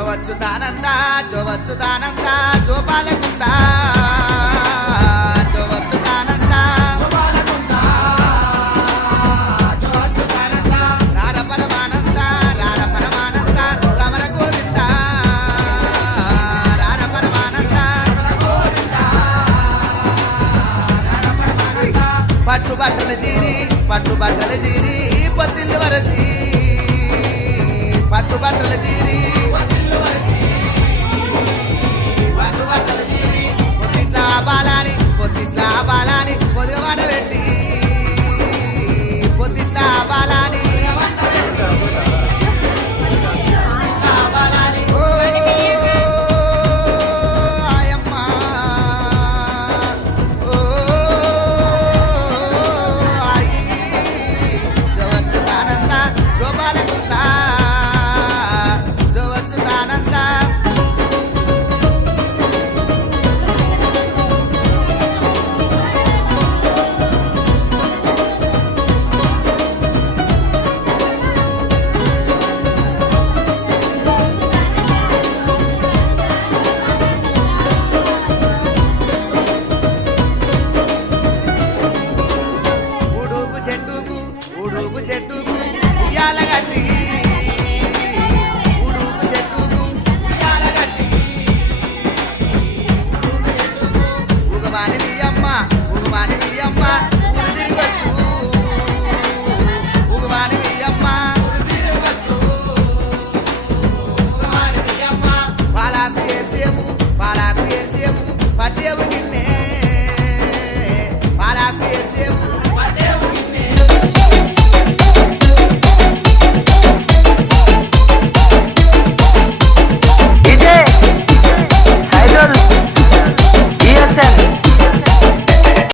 జోవచ్చుదానంద జోవచ్చుదానంద జోపాలకుంద జోవచ్చుదానంద రార పరమానంద రార పరమానంద రమణ గోవింద రార పరమానంద పట్టుబట్టల జీరి పట్టుబట్టల జీరి పొత్తిల్లు వరసి పట్టుబట్టల జీరి పట్టుబట్టల జీరి పొత్తిట్లా బాలాని పొదిగవాడ పెట్టి పొత్తిట్లా బాలాని ఉడుగు చెట్టుకు ఉయ్యాల గట్టి ఉడుగు చెట్టుకు ఉయ్యాల గట్టి ఉగమాని బియ్యమ్మ ఊరు తిరగచ్చు ఉగమాని బియ్యమ్మ పాలాకు వేసేము పట్టేవు నిన్నే పాలాకు వేసేము ESN